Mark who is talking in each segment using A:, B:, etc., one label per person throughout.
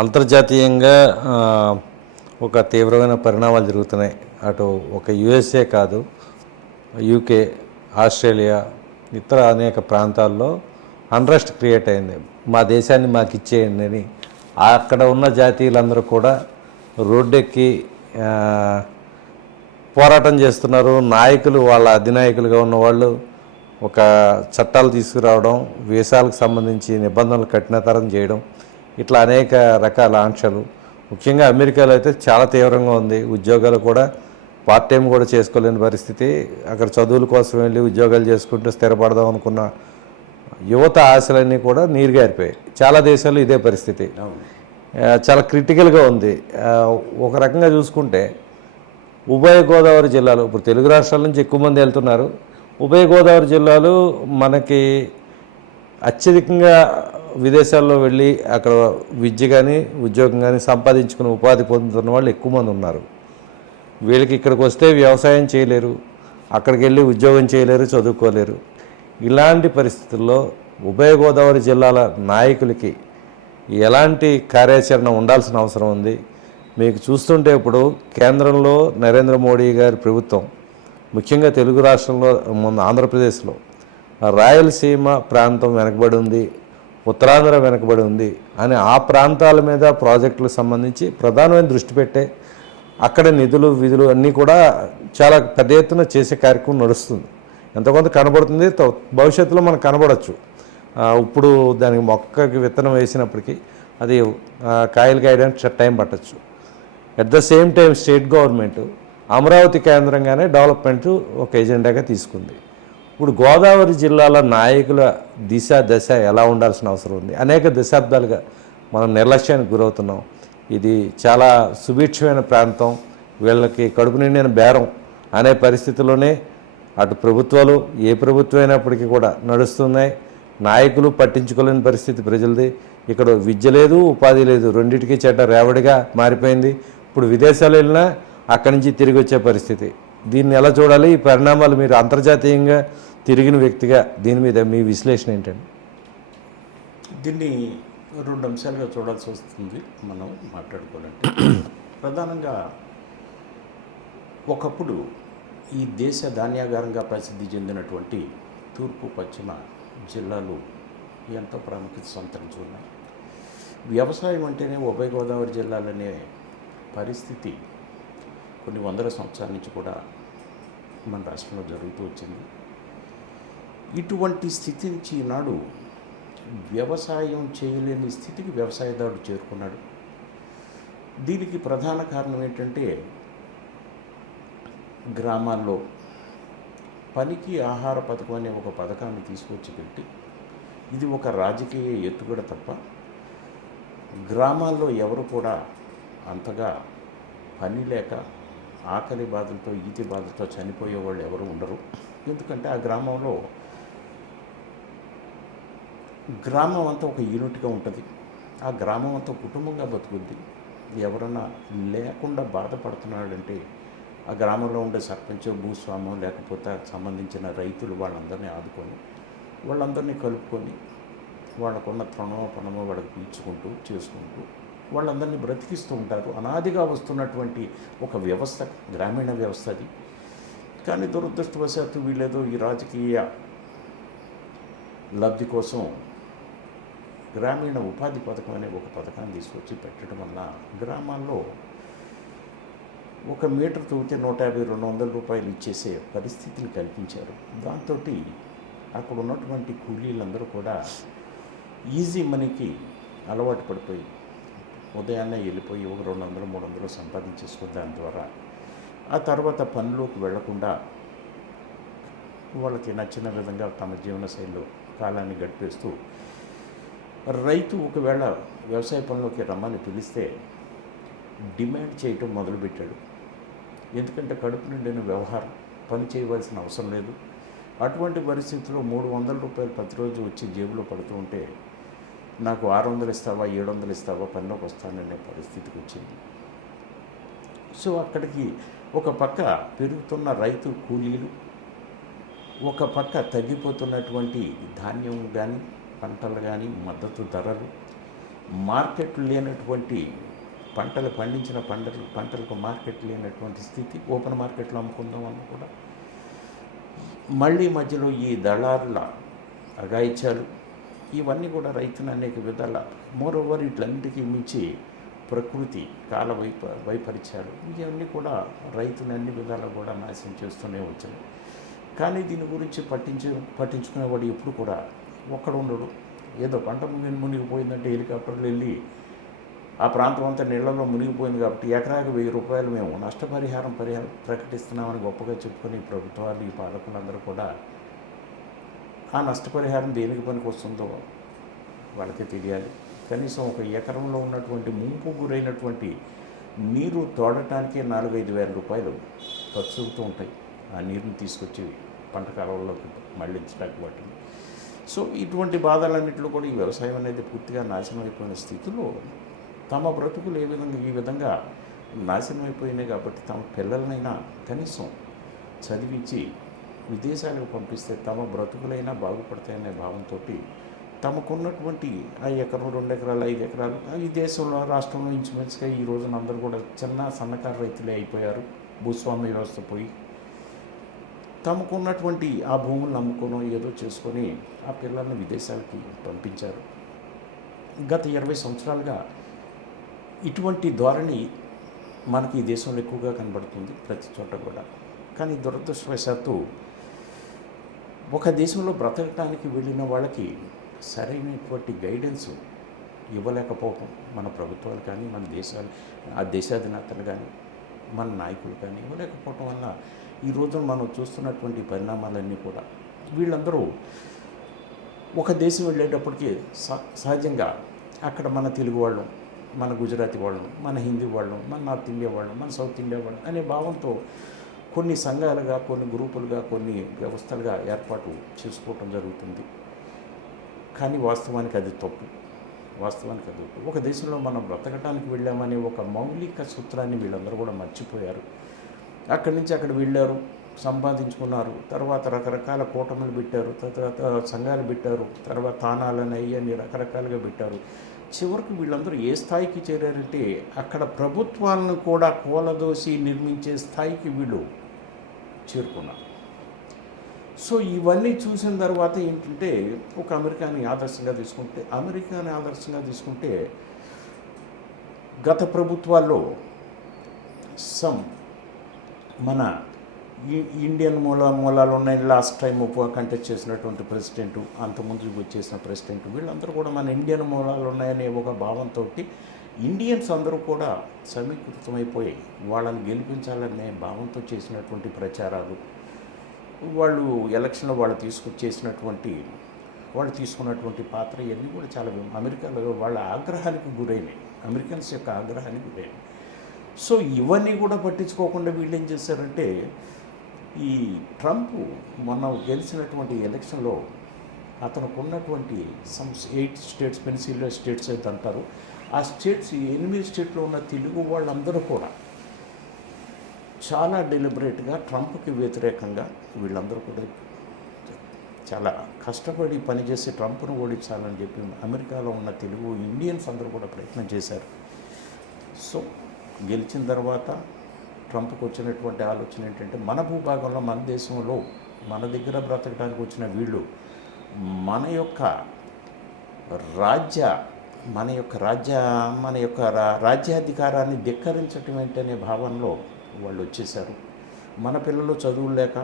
A: అంతర్జాతీయంగా ఒక తీవ్రమైన పరిణామాలు జరుగుతున్నాయి. అటు ఒక యుఎస్ఏ కాదు యూకే ఆస్ట్రేలియా ఇతర అనేక ప్రాంతాల్లో అన్రెస్ట్ క్రియేట్ అయింది. మా దేశాన్ని మాకు ఇచ్చేయండి అని. అక్కడ ఉన్న జాతీయులందరూ కూడా రోడ్డెక్కి పోరాటం చేస్తున్నారు. నాయకులు వాళ్ళ అధినాయకులుగా ఉన్న వాళ్ళు ఒక చట్టాలు తీసుకురావడం వీసాలకు సంబంధించి నిబంధనలు కఠినతరం చేయడం ఇట్లా అనేక రకాల ఆంక్షలు. ముఖ్యంగా అమెరికాలో అయితే చాలా తీవ్రంగా ఉంది. ఉద్యోగాలు కూడా పార్ట్ టైం కూడా చేసుకోలేని పరిస్థితి. అక్కడ చదువుల కోసం వెళ్ళి ఉద్యోగాలు చేసుకుంటూ స్థిరపడదాం అనుకున్న యువత ఆశలన్నీ కూడా నీరుగారిపోయాయి. చాలా దేశాల్లో ఇదే పరిస్థితి. చాలా క్రిటికల్గా ఉంది. ఒక రకంగా చూసుకుంటే ఉభయ గోదావరి జిల్లాలు ఇప్పుడు తెలుగు రాష్ట్రాల నుంచి ఎక్కువ మంది వెళ్తున్నారు. ఉభయ గోదావరి జిల్లాలు మనకి అత్యధికంగా విదేశాల్లో వెళ్ళి అక్కడ విద్య కానీ ఉద్యోగం కానీ సంపాదించుకుని ఉపాధి పొందుతున్న వాళ్ళు ఎక్కువ మంది ఉన్నారు. వీళ్ళకి ఇక్కడికి వస్తే వ్యవసాయం చేయలేరు అక్కడికి వెళ్ళి ఉద్యోగం చేయలేరు చదువుకోలేరు. ఇలాంటి పరిస్థితుల్లో ఉభయ గోదావరి జిల్లాల నాయకులకి ఎలాంటి కార్యాచరణ ఉండాల్సిన అవసరం ఉంది? మీకు చూస్తుంటే ఇప్పుడు కేంద్రంలో నరేంద్ర మోడీ గారి ప్రభుత్వం ముఖ్యంగా తెలుగు రాష్ట్రంలో మొన్న ఆంధ్రప్రదేశ్లో రాయలసీమ ప్రాంతం వెనకబడి ఉంది. ఉత్తరాంధ్ర వెనకబడి ఉంది అని ఆ ప్రాంతాల మీద ప్రాజెక్టులకు సంబంధించి ప్రధానమైన దృష్టి పెట్టే అక్కడ నిధులు విధులు అన్నీ కూడా చాలా పెద్ద ఎత్తున చేసే కార్యక్రమం నడుస్తుంది. ఎంత కొంత కనబడుతుంది భవిష్యత్తులో మనకు కనబడచ్చు. ఇప్పుడు దానికి మొక్కకి విత్తనం వేసినప్పటికీ అది కాయలు కాయడానికి టైం పట్టచ్చు. At the same time state government Amaravati కేంద్రంగానే development ఒక ఎజెండాగా తీసుకుంది. ఇప్పుడు గోదావరి జిల్లాల నాయకుల దిశ దశ ఎలా ఉండాల్సిన అవసరం ఉంది? అనేక దశాబ్దాలుగా మనం నిర్లక్ష్యానికి గురవుతున్నాం. ఇది చాలా సుభిక్షమైన ప్రాంతం. వీళ్ళకి కడుపు నిండిన బేరం అనే పరిస్థితిలోనే అటు ప్రభుత్వాలు ఏ ప్రభుత్వం అయినప్పటికీ కూడా నడుస్తున్నాయి. నాయకులు పట్టించుకోలేని పరిస్థితి ప్రజలది. ఇక్కడ విద్య లేదు ఉపాధి లేదు. రెండింటికి చెడ్డ రేవడిగా మారిపోయింది. ఇప్పుడు విదేశాలు వెళ్ళినా అక్కడి నుంచి తిరిగి వచ్చే పరిస్థితి. దీన్ని ఎలా చూడాలి? ఈ పరిణామాలు మీరు అంతర్జాతీయంగా తిరిగిన వ్యక్తిగా దీని మీద మీ విశ్లేషణ ఏంటండి?
B: దీన్ని రెండు అంశాలుగా చూడాల్సి వస్తుంది మనం మాట్లాడుకోవాలంటే. ప్రధానంగా ఒకప్పుడు ఈ దేశ ధాన్యాగారంగా ప్రసిద్ధి చెందినటువంటి తూర్పు పశ్చిమ జిల్లాలు ఎంతో ప్రాముఖ్యత సంతరించుకున్నాయి. వ్యవసాయం అంటేనే ఉభయ గోదావరి జిల్లాలనే పరిస్థితి. కొన్ని వందల సంవత్సరాల నుంచి కూడా మన రాష్ట్రంలో జరుగుతూ వచ్చింది. ఇటువంటి స్థితి నుంచి ఈనాడు వ్యవసాయం చేయలేని స్థితికి వ్యవసాయదారుడు చేరుకున్నాడు. దీనికి ప్రధాన కారణం ఏంటంటే గ్రామాల్లో పనికి ఆహార పథకం అనే ఒక పథకాన్ని తీసుకొచ్చి పెట్టి ఇది ఒక రాజకీయ ఎత్తుగడ తప్ప గ్రామాల్లో ఎవరు కూడా అంతగా పని లేక ఆకలి బాధలతో ఈతి బాధలతో చనిపోయే వాళ్ళు ఎవరు ఉండరు. ఎందుకంటే ఆ గ్రామంలో గ్రామం అంతా ఒక యూనిట్గా ఉంటుంది. ఆ గ్రామం అంతా కుటుంబంగా బతుకుద్ది. ఎవరన్నా లేకుండా బాధపడుతున్నాడంటే ఆ గ్రామంలో ఉండే సర్పంచ్ భూస్వామం లేకపోతే సంబంధించిన రైతులు వాళ్ళందరినీ ఆదుకొని వాళ్ళందరినీ కలుపుకొని వాళ్ళకున్న తృణమో పణమో వాళ్ళకి పీల్చుకుంటూ చేసుకుంటూ వాళ్ళందరినీ బ్రతికిస్తూ ఉంటారు. అనాదిగా వస్తున్నటువంటి ఒక వ్యవస్థ గ్రామీణ వ్యవస్థ అది. కానీ దురదృష్టవశాత్తు వీళ్ళేదో ఈ రాజకీయ లబ్ధి కోసం గ్రామీణ ఉపాధి పథకం అనే ఒక పథకాన్ని తీసుకొచ్చి పెట్టడం వల్ల గ్రామాల్లో ఒక మీటర్ తవ్వితే నూట యాభై రెండు వందల రూపాయలు ఇచ్చేసే పరిస్థితిని కల్పించారు. దాంతో అక్కడ ఉన్నటువంటి కూలీలందరూ కూడా ఈజీ మనీకి అలవాటు పడిపోయి ఉదయాన్నే వెళ్ళిపోయి ఒక రెండు వందలు మూడు వందలు సంపాదించేసుకున్న దాని ద్వారా ఆ తర్వాత పనిలోకి వెళ్ళకుండా వాళ్ళకి నచ్చిన విధంగా తమ జీవనశైలిలో కాలాన్ని గడిపేస్తూ రైతు ఒకవేళ వ్యవసాయ పనులకి రమ్మని పిలిస్తే డిమాండ్ చేయటం మొదలుపెట్టాడు. ఎందుకంటే కడుపు నిండిన వ్యవహారం పని చేయవలసిన అవసరం లేదు. అటువంటి పరిస్థితుల్లో మూడు వందల రూపాయలు ప్రతిరోజు వచ్చి జేబులో పడుతూ ఉంటే నాకు ఆరు వందలు ఇస్తావా ఏడు వందలు ఇస్తావా పనిలోకి వస్తాననే పరిస్థితికి వచ్చింది. సో అక్కడికి ఒక పక్క పెరుగుతున్న రైతు కూలీలు ఒక పక్క తగ్గిపోతున్నటువంటి ధాన్యం కానీ పంటలు కానీ మద్దతు ధరలు మార్కెట్లు లేనటువంటి పంటలు పండించిన పంటలు పంటలకు మార్కెట్ లేనటువంటి స్థితి ఓపెన్ మార్కెట్లో అమ్ముకుందామని కూడా. మళ్ళీ మధ్యలో ఈ దళారుల అగాయిచాలు ఇవన్నీ కూడా రైతును అనేక విధాల మోర్ ఓవర్ వీటిలన్నిటికీ మించి ప్రకృతి కాల వైప వైపరిచాలు ఇవన్నీ కూడా రైతుని అన్ని విధాలు కూడా నాశనం చేస్తూనే వచ్చాయి. కానీ దీని గురించి పట్టించు పట్టించుకునేవాడు ఎప్పుడు కూడా ఒక్కడు ఉండడు ఏదో పంట మునిగి మునిగిపోయిందంటే హెలికాప్టర్లు వెళ్ళి ఆ ప్రాంతం అంతా నీళ్ళలో మునిగిపోయింది కాబట్టి ఎకరాకి వెయ్యి రూపాయలు మేము నష్టపరిహారం పరిహారం ప్రకటిస్తున్నామని గొప్పగా చెప్పుకొని ప్రభుత్వాలు ఈ పాలకులందరూ కూడా ఆ నష్టపరిహారం దేనికి పనికి వస్తుందో వాళ్ళకి తెలియాలి. కనీసం ఒక ఎకరంలో ఉన్నటువంటి ముంపు గురైనటువంటి నీరు తోడటానికే నాలుగైదు వేల రూపాయలు ఖర్చు ఉంటాయి. ఆ నీరుని తీసుకొచ్చి పంట కాలంలోకి మళ్ళించడానికి వాటిని. సో ఇటువంటి బాధలన్నింటిలో కూడా ఈ వ్యవసాయం అనేది పూర్తిగా నాశనం అయిపోయిన స్థితిలో తమ బ్రతుకులు ఏ విధంగా ఈ విధంగా నాశనం అయిపోయినాయి కాబట్టి తమ పిల్లలనైనా కనీసం చదివించి విదేశాలకు పంపిస్తే తమ బ్రతుకులైనా బాగుపడతాయనే భావంతో తమకున్నటువంటి ఆ ఎకరం రెండు ఎకరాలు ఐదు ఎకరాలు ఈ దేశంలో రాష్ట్రంలో ఇంచుమించుగా ఈ రోజున అందరూ కూడా చిన్న సన్నకారు రైతులే అయిపోయారు. భూస్వామ్య వ్యవస్థ పోయి తమకున్నటువంటి ఆ భూములను అమ్ముకోనో ఏదో చేసుకొని ఆ పిల్లల్ని విదేశాలకి పంపించారు. గత ఇరవై సంవత్సరాలుగా ఇటువంటి ధోరణి మనకి ఈ దేశంలో ఎక్కువగా కనబడుతుంది ప్రతి చోట కూడా. కానీ దురదృష్టవశాత్తు ఒక దేశంలో బ్రతకటానికి వెళ్ళిన వాళ్ళకి సరైనటువంటి గైడెన్స్ ఇవ్వలేకపోవటం మన ప్రభుత్వాలు కానీ మన దేశాలు ఆ దేశాధినేతలు కానీ మన నాయకులు కానీ ఇవ్వలేకపోవటం వల్ల ఈ రోజున మనం చూస్తున్నటువంటి పరిణామాలన్నీ కూడా వీళ్ళందరూ ఒక దేశం వెళ్ళేటప్పటికి సహజంగా అక్కడ మన తెలుగు వాళ్ళం మన గుజరాతీ వాళ్ళం మన హిందీ వాళ్ళం మన నార్త్ ఇండియా వాళ్ళం మన సౌత్ ఇండియా వాళ్ళం అనే భావంతో కొన్ని సంఘాలుగా కొన్ని గ్రూపులుగా కొన్ని వ్యవస్థలుగా ఏర్పాటు చేసుకోవటం జరుగుతుంది. కానీ వాస్తవానికి అది తప్పు. వాస్తవానికి అది ఒక దేశంలో మనం బ్రతకటానికి వెళ్ళామనే ఒక మౌలిక సూత్రాన్ని వీళ్ళందరూ కూడా మర్చిపోయారు. అక్కడి నుంచి అక్కడ వెళ్ళారు సంపాదించుకున్నారు. తర్వాత రకరకాల కూటములు పెట్టారు తర్వాత సంఘాలు పెట్టారు తర్వాత తానాలని అయ్యని రకరకాలుగా పెట్టారు. చివరికి వీళ్ళందరూ ఏ స్థాయికి చేరారంటే అక్కడ ప్రభుత్వాలను కూడా కూలదోసి నిర్మించే స్థాయికి వీళ్ళు చేరుకున్నారు. సో ఇవన్నీ చూసిన తర్వాత ఏంటంటే ఒక అమెరికాని ఆదర్శంగా తీసుకుంటే అమెరికాని ఆదర్శంగా తీసుకుంటే గత ప్రభుత్వాల్లో సమ్ మన ఈ- ఇండియన్ మూల మూలాలు ఉన్నాయి లాస్ట్ టైం ఉపవా కంటెస్ట్ చేసినటువంటి ప్రెసిడెంట్ అంతకుముందు వచ్చేసిన ప్రెసిడెంట్ వీళ్ళందరూ కూడా మన ఇండియన్ మూలాలు ఉన్నాయనే ఒక భావంతో ఇండియన్స్ అందరూ కూడా సమీకృతమైపోయి వాళ్ళని గెలిపించాలనే భావంతో చేసినటువంటి ప్రచారాలు వాళ్ళు ఎలక్షన్లో వాళ్ళు తీసుకొచ్చేసినటువంటి వాళ్ళు తీసుకున్నటువంటి పాత్ర ఇవన్నీ కూడా చాలా అమెరికాలో వాళ్ళ ఆగ్రహానికి గురైనాయి అమెరికన్స్ యొక్క ఆగ్రహానికి గురైనాయి సో ఇవన్నీ కూడా పట్టించుకోకుండా వీళ్ళు ఏం చేశారంటే ఈ ట్రంప్ మొన్న గెలిచినటువంటి ఎలక్షన్లో అతనికి ఉన్నటువంటి some eight states Pennsylvania states అయితే అంటారు. ఆ స్టేట్స్ ఎనిమిది స్టేట్లో ఉన్న తెలుగు వాళ్ళందరూ కూడా చాలా డెలిబరేట్గా ట్రంప్కి వ్యతిరేకంగా వీళ్ళందరూ కూడా చాలా కష్టపడి పనిచేసి ట్రంప్ను ఓడించాలని చెప్పి అమెరికాలో ఉన్న తెలుగు ఇండియన్స్ అందరూ కూడా ప్రయత్నం చేశారు. సో గెలిచిన తర్వాత ట్రంప్కి వచ్చినటువంటి ఆలోచన ఏంటంటే మన భూభాగంలో మన దేశంలో మన దగ్గర బ్రతకడానికి వచ్చిన వీళ్ళు మన యొక్క రాజ్య మన యొక్క రాజ్య మన యొక్క రా- రాజ్యాధికారాన్ని ధిక్కరించటం ఏంటనే భావనలో వాళ్ళు వచ్చేసారు మన పిల్లలు చదువులు లేక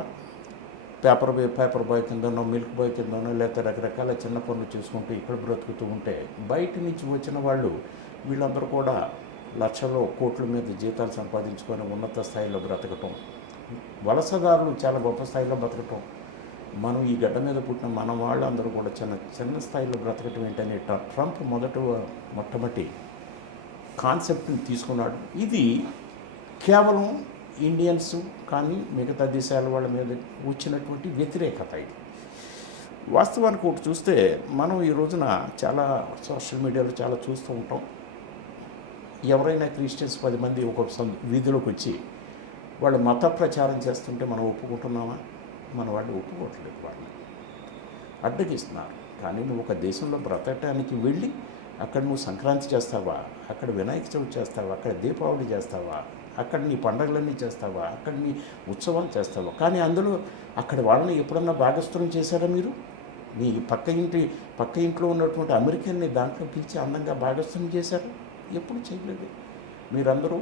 B: పేపర్ బాయ్ పేపర్ బాయ్ కిందనో మిల్క్ బాయ్ కిందనో లేకపోతే రకరకాల చిన్న పనులు చేసుకుంటూ ఇక్కడ బ్రతుకుతూ ఉంటే బయట నుంచి వచ్చిన వాళ్ళు వీళ్ళందరూ కూడా లక్షల్లో కోట్ల మీద జీతాలు సంపాదించుకొని ఉన్నత స్థాయిలో బ్రతకటం. వలసదారులు చాలా గొప్ప స్థాయిలో బ్రతకటం. మనం ఈ గడ్డ మీద పుట్టిన మన వాళ్ళందరూ కూడా చిన్న చిన్న స్థాయిలో బ్రతకటం ఏంటనే ట- ట్రంప్ మొదట మొట్టమొదటి కాన్సెప్ట్ని తీసుకున్నాడు. ఇది కేవలం ఇండియన్స్ కానీ మిగతా దేశాల వాళ్ళ మీద వచ్చినటువంటి వ్యతిరేకత ఇది. వాస్తవానికి ఒకటి చూస్తే మనం ఈ రోజున చాలా సోషల్ మీడియాలో చాలా చూస్తూ ఉంటాం. ఎవరైనా క్రిస్టియన్స్ పది మంది ఒక సం- వీధిలోకి వచ్చి వాళ్ళు మత ప్రచారం చేస్తుంటే మనం ఒప్పుకుంటున్నామా? మన వాళ్ళు ఒప్పుకోవట్లేదు వాళ్ళు అడ్డగిస్తున్నారు. కానీ నువ్వు ఒక దేశంలో బ్రతకటానికి వెళ్ళి అక్కడ నువ్వు సంక్రాంతి చేస్తావా? అక్కడ వినాయక చవితి చేస్తావా? అక్కడ దీపావళి చేస్తావా? అక్కడ నీ పండగలన్నీ చేస్తావా? అక్కడ నీ ఉత్సవాలు చేస్తావా? కానీ అందులో అక్కడ వాళ్ళని ఎప్పుడన్నా భాగస్థులం చేశారా మీరు? మీ పక్క ఇంటి పక్క ఇంట్లో ఉన్నటువంటి అమెరికన్ని దాంట్లో పిలిచి అందంగా భాగస్థులం చేశారు? ఎప్పుడు చేయలేదు. మీరందరూ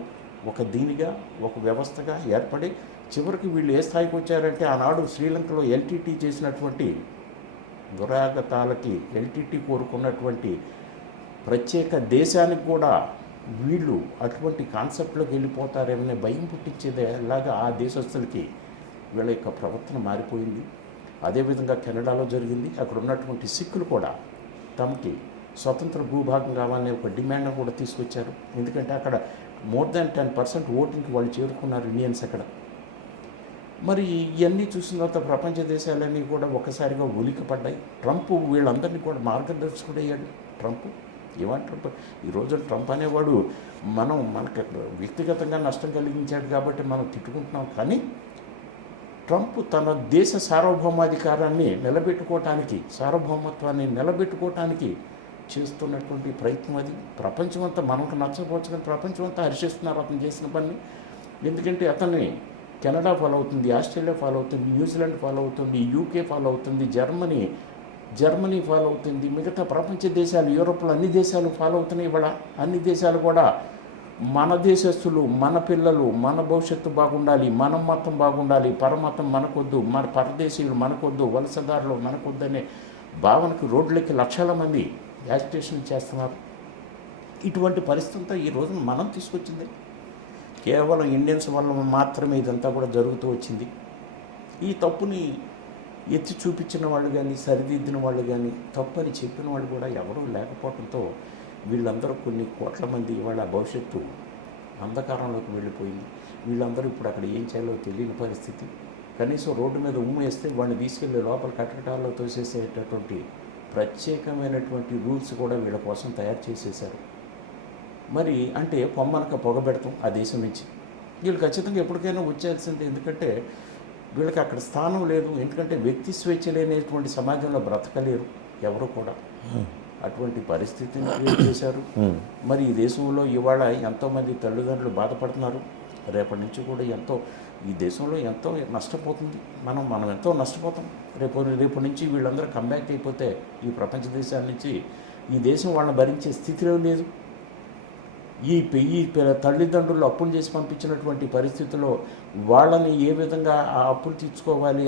B: ఒక దీనిగా ఒక వ్యవస్థగా ఏర్పడి చివరికి వీళ్ళు ఏ స్థాయికి వచ్చారంటే ఆనాడు శ్రీలంకలో ఎల్టీటీ చేసినటువంటి దురాగతాలకి ఎల్టీటీ కోరుకున్నటువంటి ప్రత్యేక దేశానికి కూడా వీళ్ళు అటువంటి కాన్సెప్ట్లోకి వెళ్ళిపోతారేమనే భయం పుట్టించేది ఎలాగా ఆ దేశస్తులకి వీళ్ళ యొక్క ప్రవర్తన మారిపోయింది. అదేవిధంగా కెనడాలో జరిగింది. అక్కడ ఉన్నటువంటి సిక్కులు కూడా తమకి స్వతంత్ర భూభాగం కావాలనే ఒక డిమాండ్ కూడా తీసుకొచ్చారు. ఎందుకంటే అక్కడ మోర్ దాన్ టెన్ పర్సెంట్ ఓటింగ్కి వాళ్ళు చేరుకున్నారు ఇండియన్స్ అక్కడ. మరి ఇవన్నీ చూసిన తర్వాత ప్రపంచ దేశాలన్నీ కూడా ఒక్కసారిగా ఉలికపడ్డాయి ట్రంప్ వీళ్ళందరినీ కూడా మార్గదర్శకుడు అయ్యాడు. ట్రంప్? ఏమంటే ట్రంప్? ఈరోజు ట్రంప్ అనేవాడు మనం మనకు వ్యక్తిగతంగా నష్టం కలిగించాడు కాబట్టి మనం తిట్టుకుంటున్నాం. కానీ ట్రంప్ తన దేశ సార్వభౌమాధికారాన్ని నిలబెట్టుకోవటానికి సార్వభౌమత్వాన్ని నిలబెట్టుకోవటానికి చేస్తున్నటువంటి ప్రయత్నం అది. ప్రపంచం అంతా మనకు నచ్చకపోవచ్చు కానీ ప్రపంచమంతా హర్షిస్తున్నారు అతను చేసిన పని. ఎందుకంటే అతన్ని కెనడా ఫాలో అవుతుంది ఆస్ట్రేలియా ఫాలో అవుతుంది న్యూజిలాండ్ ఫాలో అవుతుంది యూకే ఫాలో అవుతుంది జర్మనీ జర్మనీ ఫాలో అవుతుంది మిగతా ప్రపంచ దేశాలు యూరోప్లో అన్ని దేశాలు ఫాలో అవుతున్నాయి ఇవాళ. అన్ని దేశాలు కూడా మన దేశస్తులు మన పిల్లలు మన భవిష్యత్తు బాగుండాలి మన మతం బాగుండాలి పరమతం మనకొద్దు మన పరదేశీయులు మనకొద్దు వలసదారులు మనకొద్దు అనే భావనకు రోడ్లకి లక్షల మంది యాజిటేషన్ చేస్తున్నారు. ఇటువంటి పరిస్థితులతో ఈ రోజున మనం తీసుకొచ్చింది. కేవలం ఇండియన్స్ వల్ల మాత్రమే ఇదంతా కూడా జరుగుతూ వచ్చింది. ఈ తప్పుని ఎత్తి చూపించిన వాళ్ళు కానీ సరిదిద్దిన వాళ్ళు కానీ తప్పని చెప్పిన వాళ్ళు కూడా ఎవరూ లేకపోవడంతో వీళ్ళందరూ కొన్ని కోట్ల మంది ఇవాళ భవిష్యత్తు అంధకారంలోకి వెళ్ళిపోయింది. వీళ్ళందరూ ఇప్పుడు అక్కడ ఏం చేయాలో తెలియని పరిస్థితి. కనీసం రోడ్డు మీద ఉమ్ము వేస్తే వాడిని తీసుకెళ్ళి లోపల కట్టడాల్లో తోసేసేటటువంటి ప్రత్యేకమైనటువంటి రూల్స్ కూడా వీళ్ళ కోసం తయారు చేసేసారు మరి అంటే పొమ్మనక పొగబెడతాం ఆ దేశం నుంచి. వీళ్ళు ఖచ్చితంగా ఎప్పటికైనా వచ్చేయాల్సిందే. ఎందుకంటే వీళ్ళకి అక్కడ స్థానం లేదు. ఎందుకంటే వ్యక్తి స్వేచ్ఛ లేనటువంటి సమాజంలో బ్రతకలేరు ఎవరు కూడా. అటువంటి పరిస్థితిని క్రియేట్ చేశారు మరి ఈ దేశంలో ఇవాళ ఎంతోమంది తల్లిదండ్రులు బాధపడుతున్నారు. రేపటి నుంచి కూడా ఎంతో ఈ దేశంలో ఎంతో నష్టపోతుంది మనం మనం ఎంతో నష్టపోతాం. రేపు రేపు నుంచి వీళ్ళందరూ కంబ్యాక్ అయిపోతే ఈ ప్రపంచ దేశాల నుంచి ఈ దేశం వాళ్ళని భరించే స్థితిలో లేదు. ఈ ఈ తల్లిదండ్రులు అప్పులు చేసి పంపించినటువంటి పరిస్థితుల్లో వాళ్ళని ఏ విధంగా ఆ అప్పులు తీర్చుకోవాలి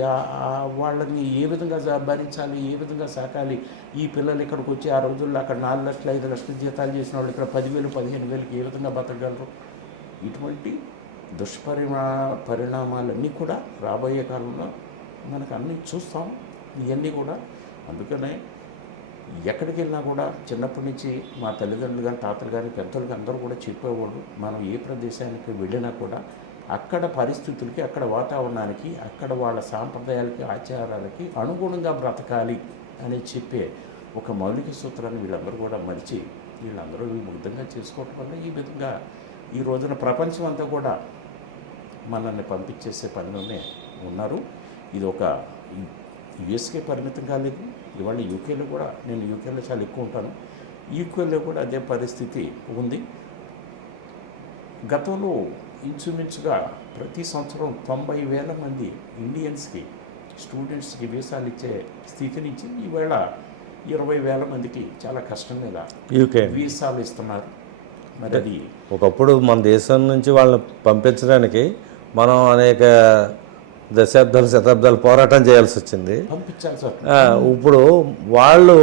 B: వాళ్ళని ఏ విధంగా భరించాలి ఏ విధంగా సాకాలి ఈ పిల్లలు ఇక్కడికి వచ్చి ఆ రోజుల్లో అక్కడ నాలుగు లక్షలు ఐదు లక్షలు జీతాలు చేసిన వాళ్ళు ఇక్కడ పదివేలు పదిహేను వేలకి ఏ విధంగా బతకగలరు? ఇటువంటి దుష్పరిణా పరిణామాలన్నీ కూడా రాబోయే కాలంలో మనకు అన్నీ చూస్తాం. ఇవన్నీ కూడా అందుకనే ఎక్కడికి వెళ్ళినా కూడా చిన్నప్పటి నుంచి మా తల్లిదండ్రులు కానీ తాతలు కానీ పెద్దలు కానీ అందరూ కూడా చెప్పేవాళ్ళు మనం ఏ ప్రదేశానికి వెళ్ళినా కూడా అక్కడ పరిస్థితులకి అక్కడ వాతావరణానికి అక్కడ వాళ్ళ సాంప్రదాయాలకి ఆచారాలకి అనుగుణంగా బ్రతకాలి అని చెప్పే ఒక మౌలిక సూత్రాన్ని వీళ్ళందరూ కూడా మరిచి వీళ్ళందరూ ముగ్ధంగా చేసుకోవటం వల్ల ఈ విధంగా ఈ రోజున ప్రపంచం అంతా కూడా మనల్ని పంపించేసే పనిలోనే ఉన్నారు. ఇది ఒక యుఎస్కే పరిమితం కాలేదు ఇవాళ యూకేలో కూడా నేను యూకేలో చాలా ఎక్కువ ఉంటాను. యూకేలో కూడా అదే పరిస్థితి ఉంది. గతంలో ఇంచుమించుగా ప్రతి సంవత్సరం తొంభై వేల మంది ఇండియన్స్కి స్టూడెంట్స్కి వీసాలు ఇచ్చే స్థితి నుంచి ఈవేళ ఇరవై వేల మందికి చాలా కష్టం మీద
A: యూకే
B: వీసాలు ఇస్తున్నారు. మరి అది
A: ఒకప్పుడు మన దేశం నుంచి వాళ్ళని పంపించడానికి మనం అనేక దశాబ్దాలు శతాబ్దాలు పోరాటం చేయాల్సి వచ్చింది. ఇప్పుడు వాళ్ళు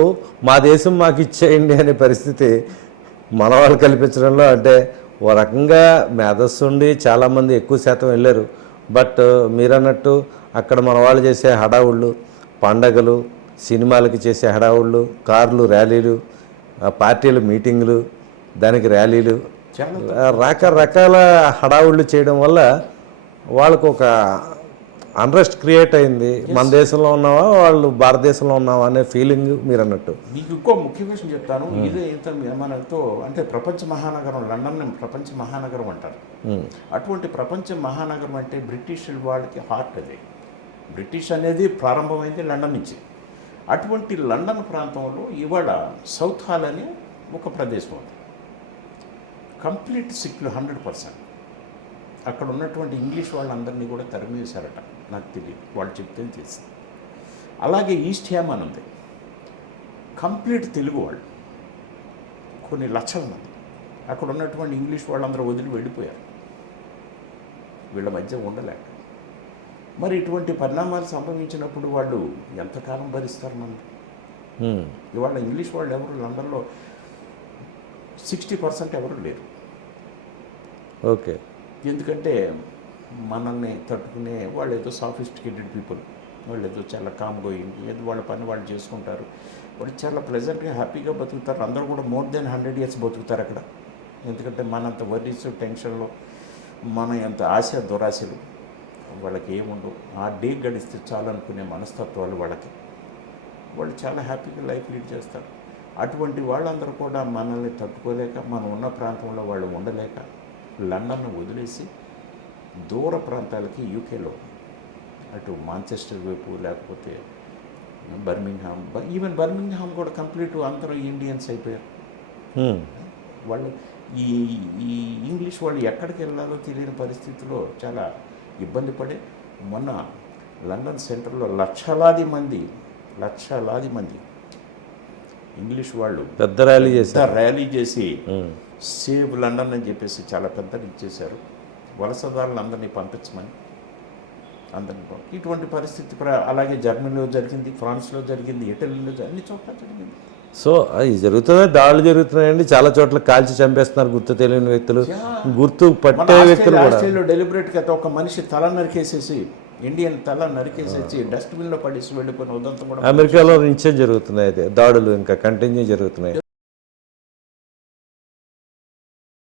A: మా దేశం మాకు ఇచ్చేయండి అనే పరిస్థితి మన వాళ్ళు కల్పించడంలో అంటే ఓ రకంగా మేధస్సు ఉండి చాలామంది ఎక్కువ శాతం వెళ్ళారు. బట్ మీరన్నట్టు అక్కడ మన వాళ్ళు చేసే హడావుళ్ళు పండగలు సినిమాలకి చేసే హడావుళ్ళు కార్లు ర్యాలీలు పార్టీలు మీటింగులు దానికి ర్యాలీలు రకరకాల హడావుళ్ళు చేయడం వల్ల వాళ్ళకు ఒక అన్రెస్ట్ క్రియేట్ అయింది మన దేశంలో ఉన్నావా? వాళ్ళు భారతదేశంలో ఉన్నావా అనే ఫీలింగ్ మీరు అన్నట్టు
B: మీకు ఇంకో ముఖ్య విషయం చెప్తాను. ఇదే ఇంత మనతో అంటే ప్రపంచ మహానగరం లండన్ ప్రపంచ మహానగరం అంటారు.
A: ఉమ్.
B: అటువంటి ప్రపంచ మహానగరం అంటే బ్రిటిష్ వాళ్ళకి హార్ట్ అది. బ్రిటిష్ అనేది ప్రారంభమైంది లండన్ నుంచి. అటువంటి లండన్ ప్రాంతంలో ఇవాళ సౌత్ హాల్ అని ఒక ప్రదేశం ఉంది. కంప్లీట్ సిక్లు హండ్రెడ్ పర్సెంట్. అక్కడ ఉన్నటువంటి ఇంగ్లీష్ వాళ్ళందరినీ కూడా తరిమేశారట. నాకు తెలియదు వాళ్ళు చెప్తే తెలిసింది అలాగే ఈస్ట్ హ్యామ్ అని ఉంది. కంప్లీట్ తెలుగు వాళ్ళు. కొన్ని లక్షల మంది. అక్కడ ఉన్నటువంటి ఇంగ్లీష్ వాళ్ళందరూ వదిలి వెళ్ళిపోయారు. వీళ్ళ మధ్య ఉండలేక. మరి ఇటువంటి పరిణామాలు సంభవించినప్పుడు వాళ్ళు ఎంతకాలం భరిస్తారు మనం ఇవాళ ఇంగ్లీష్ వాళ్ళు ఎవరు? లండన్లో సిక్స్టీ పర్సెంట్ ఎవరు లేరు.
A: ఓకే.
B: ఎందుకంటే మనల్ని తట్టుకునే వాళ్ళు ఏదో సాఫిస్టికేటెడ్ పీపుల్ వాళ్ళు ఏదో చాలా కామ్గా ఏదో వాళ్ళ పని వాళ్ళు చేసుకుంటారు. వాళ్ళు చాలా ప్లెజెంట్గా హ్యాపీగా బతుకుతారు. అందరూ కూడా మోర్ దెన్ హండ్రెడ్ ఇయర్స్ బతుకుతారు అక్కడ. ఎందుకంటే మనంత వర్రీస్ టెన్షన్లో మన ఎంత ఆశ దురాశలు వాళ్ళకి ఏముండవు ఆ డే గడిస్తే చాలనుకునే మనస్తత్వాలు వాళ్ళకి. వాళ్ళు చాలా హ్యాపీగా లైఫ్ లీడ్ చేస్తారు. అటువంటి వాళ్ళందరూ కూడా మనల్ని తట్టుకోలేక మనం ఉన్న ప్రాంతంలో వాళ్ళు ఉండలేక లండన్ను వదిలేసి దూర ప్రాంతాలకి యూకేలో అటు మాంచెస్టర్ వైపు లేకపోతే బర్మింగ్హామ్ ఈవెన్ బర్మింగ్హామ్ కూడా కంప్లీట్ అందరూ ఇండియన్స్ అయిపోయారు. వాళ్ళు ఈ ఈ ఇంగ్లీష్ వాళ్ళు ఎక్కడికి వెళ్ళాలో తెలియని పరిస్థితిలో చాలా ఇబ్బంది పడి మొన్న లండన్ సెంటర్లో లక్షలాది మంది లక్షలాది మంది ఇంగ్లీష్ వాళ్ళు
A: పెద్ద ర్యాలీ చేశారు.
B: ర్యాలీ చేసి సేవ్ లండన్ అని చెప్పేసి చాలా పెద్దది ఇచ్చేశారు. వలసదారులు అందరినీ పంపించమని అందరినీ ఇటువంటి పరిస్థితి ప్ర- అలాగే జర్మనీలో జరిగింది ఫ్రాన్స్లో జరిగింది ఇటలీలో అన్ని చోట్ల జరిగింది.
A: సో అది జరుగుతున్నాయి దాడులు జరుగుతున్నాయండి. చాలా చోట్ల కాల్చి చంపేస్తున్నారు గుర్తు తెలియని వ్యక్తులు. గుర్తు పట్టే వ్యక్తులు
B: ఆస్ట్రేలియాలో డెలిబరేట్గా ఒక మనిషి తల నరికేసేసి ఇండియన్ తల నరికేసేసి డస్ట్బిన్లో పడేసి వెళ్ళిపోయిన ఉదంతం కూడా
A: అమెరికాలో నుంచే జరుగుతున్నాయి అయితే. దాడులు ఇంకా కంటిన్యూ జరుగుతున్నాయి.